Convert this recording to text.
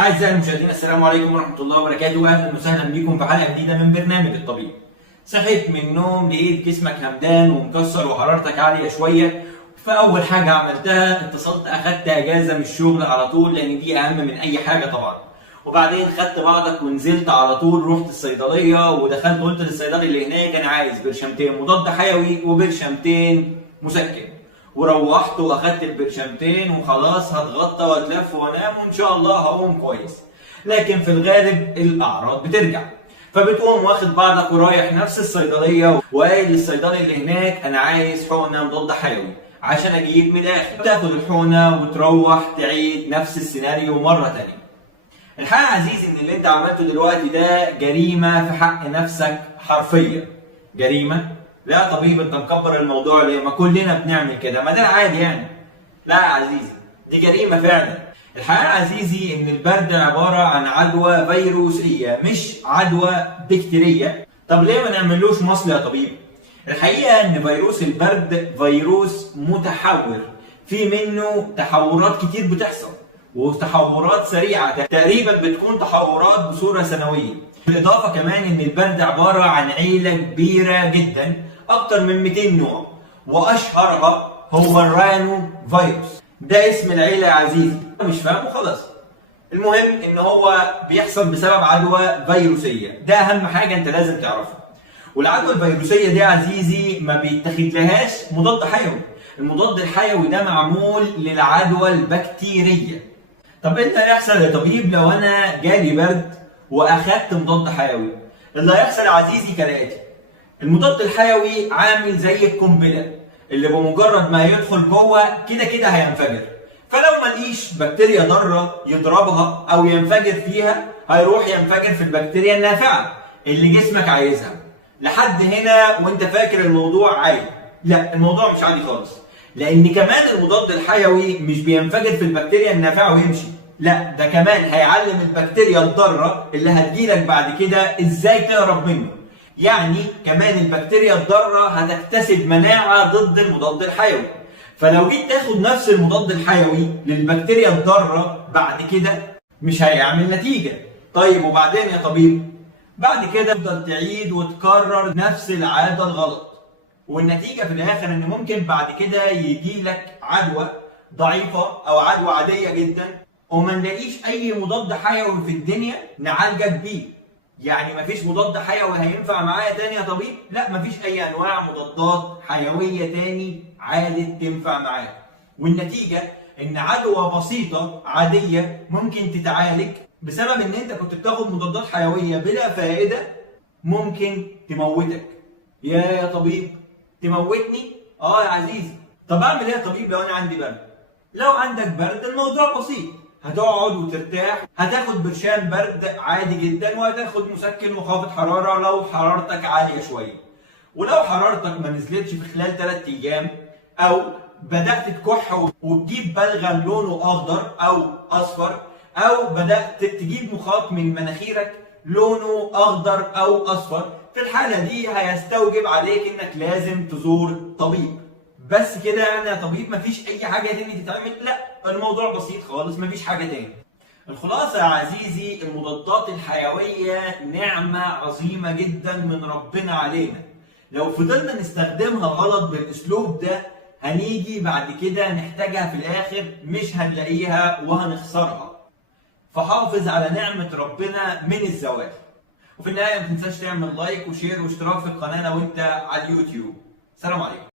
أعزائي المشاهدين، السلام عليكم ورحمة الله وبركاته، وأهلا وسهلا بكم في حلقة جديدة من برنامج الطبيب. صحيت من النوم لقيت جسمك همدان ومكسر وحرارتك عالية شوية، فأول حاجة عملتها اتصلت أخدت أجازة من الشغل على طول، لأن دي أهم من أي حاجة طبعا. وبعدين خدت بعضك ونزلت على طول، رحت الصيدلية ودخلت قلت للصيدلي اللي هناك أنا عايز برشامتين مضاد حيوي وبرشامتين مسكن. وروحت واخدت البرشامتين وخلاص هتغطى واتلف وانام وان شاء الله هقوم كويس. لكن في الغالب الاعراض بترجع، فبتقوم واخد بعضك ورايح نفس الصيدليه وقايل للصيدلي اللي هناك انا عايز حقنه مضاد حيوي عشان اجيب من الاخر. تاخد الحقنه وتروح تعيد نفس السيناريو مره تانيه. الحقيقه يا عزيزي ان اللي انت عملته دلوقتي ده جريمه في حق نفسك حرفيا. جريمه؟ لا يا طبيب انت مكبر الموضوع ليه؟ ما كلنا بنعمل كده، ما ده عادي يعني. لا يا عزيزي، دي جريمه فعلا. الحقيقه يا عزيزي ان البرد عباره عن عدوى فيروسيه مش عدوى بكتيريه. طب ليه ما نعملوش مصل يا طبيب؟ الحقيقه ان فيروس البرد فيروس متحور، في منه تحورات كتير بتحصل وتحورات سريعه، تقريبا بتكون تحورات بصوره سنويه. بالاضافه كمان ان البرد عباره عن عيله كبيره جدا، اكتر من 200 نوع، واشهرها هو الرانو فيروس. ده اسم العيله يا عزيزي، مش فاهمه خلاص. المهم ان هو بيحصل بسبب عدوى فيروسيه، ده اهم حاجه انت لازم تعرفها. والعدوى الفيروسيه دي يا عزيزي ما بيتاخدلهاش مضاد حيوي، المضاد الحيوي ده معمول للعدوى البكتيريه. طب ايه اللي هيحصل يا طبيب لو انا جالي برد واخدت مضاد حيوي؟ اللي هيحصل يا عزيزي كالاتي: المضاد الحيوي عامل زي القنبله اللي بمجرد ما يدخل جوه كده كده هينفجر، فلو ماليش بكتيريا ضاره يضربها او ينفجر فيها هيروح ينفجر في البكتيريا النافعه اللي جسمك عايزها. لحد هنا وانت فاكر الموضوع عادي؟ لا، الموضوع مش عادي خالص، لان كمان المضاد الحيوي مش بينفجر في البكتيريا النافعه ويمشي، لا ده كمان هيعلم البكتيريا الضاره اللي هتجيلك بعد كده ازاي تهرب منه. يعني كمان البكتيريا الضاره هتكتسب مناعه ضد المضاد الحيوي، فلو جيت تاخد نفس المضاد الحيوي للبكتيريا الضاره بعد كده مش هيعمل نتيجه. طيب وبعدين يا طبيب؟ بعد كده تفضل تعيد وتكرر نفس العاده الغلط، والنتيجه في الاخر ان ممكن بعد كده يجي لك عدوى ضعيفه او عدوى عاديه جدا وما نلاقيش اي مضاد حيوي في الدنيا نعالجك بيه. يعني مفيش مضاد حيوي هينفع معايا تاني يا طبيب؟ لا، مفيش اي انواع مضادات حيويه تاني عادت تنفع معاك. والنتيجه ان عدوى بسيطه عاديه ممكن تتعالج بسبب ان انت كنت بتاخد مضادات حيويه بلا فائده، ممكن تموتك. يا طبيب تموتني؟ اه يا عزيزي. طب اعمل ايه يا طبيب لو انا عندي برد؟ لو عندك برد الموضوع بسيط، هتقعد وترتاح، هتاخد برشام برد عادي جدا، وهتاخد مسكن مخافض حراره لو حرارتك عاليه شويه. ولو حرارتك ما نزلتش في خلال 3 ايام، او بدات تكح وتجيب بلغم لونه اخضر او اصفر، او بدات تجيب مخاط من مناخيرك لونه اخضر او اصفر، في الحاله دي هيستوجب عليك انك لازم تزور طبيب. بس كده يعني يا طبيب مفيش اي حاجه تاني تتعمل؟ لا، الموضوع بسيط خالص، مفيش حاجه تاني. الخلاصه يا عزيزي، المضادات الحيويه نعمه عظيمه جدا من ربنا علينا. لو فضلنا نستخدمها غلط بالاسلوب ده هنيجي بعد كده نحتاجها في الاخر مش هنلاقيها وهنخسرها. فحافظ على نعمه ربنا من الزوال. وفي النهايه ما تنساش تعمل لايك وشير واشتراك في القناه لو انت على اليوتيوب. سلام عليكم.